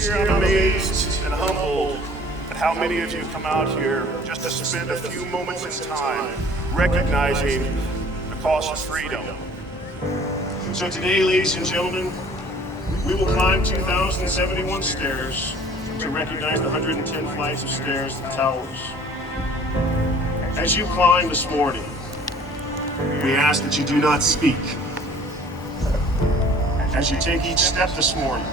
Each year I'm amazed and humbled at how many of you come out here just to spend a few moments in time recognizing the cost of freedom. So today, ladies and gentlemen, we will climb 2,071 stairs to recognize the 110 flights of stairs at the towers. As you climb this morning, we ask that you do not speak. As you take each step this morning,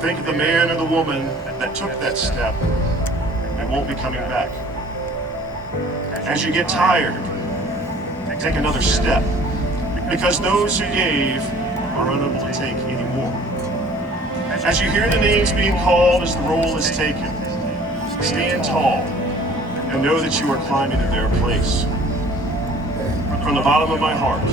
think of the man or the woman that took that step and won't be coming back. As you get tired, take another step, because those who gave are unable to take anymore. As you hear the names being called as the roll is taken, stand tall and know that you are climbing to their place. From the bottom of my heart,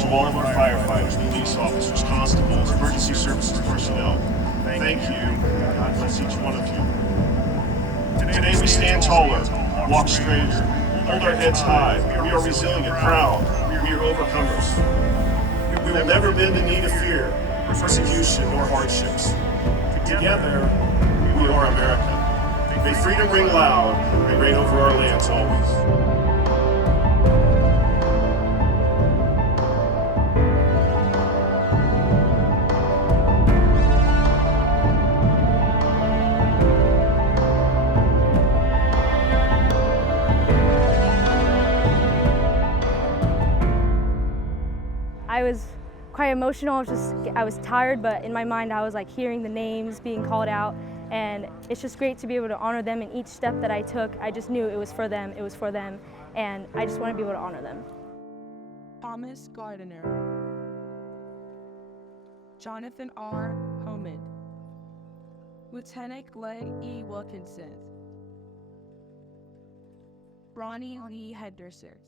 to all of our firefighters, police officers, constables, emergency services personnel, thank you. God bless each one of you. Today we stand taller, walk straighter, hold our heads high. We are resilient, proud. We are overcomers. We will never bend the knee to fear, persecution, or hardships. Together, we are America. May freedom ring loud and reign over our lands always. I was quite emotional. I was tired, but in my mind I was like hearing the names being called out, and it's just great to be able to honor them. In each step that I took, I just knew it was for them, and I just want to be able to honor them. Thomas Gardiner, Jonathan R. Homan, Lieutenant Glenn E. Wilkinson, Ronnie Lee Henderson.